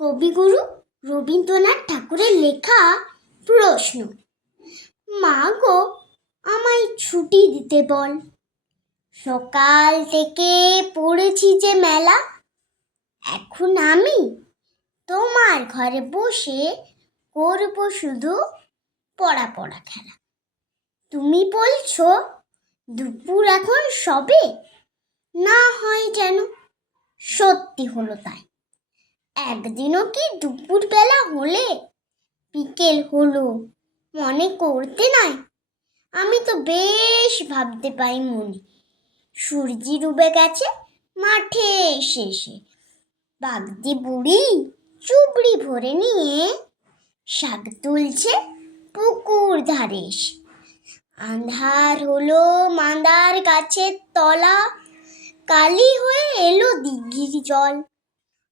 কবিগুরু রবীন্দ্রনাথ ঠাকুরের লেখা প্রশ্ন। মা গো, আমায় ছুটি দিতে বল। সকাল থেকে পড়েছি যে মেলা, এখন আমি তোমার ঘরে বসে করব শুধু পড়া পড়া খেলা। তুমি বলছো, দুপুর এখন সবে? না হয় যেন সত্যি হলো তাই। একদিনও কি দুপুর বেলা হলে? বিকেল হলো, মনে করতে নাই। আমি তো বেশ ভাবতে পাই মনে। সূর্যি ডুবে গেছে, মাঠে শেষে বাগদি বুড়ি চুবড়ি ভরে নিয়ে শাক তুলছে পুকুর ধারে আন্ধার হলো মান্দার গাছের তলা, কালি হয়ে এলো দিঘির জল।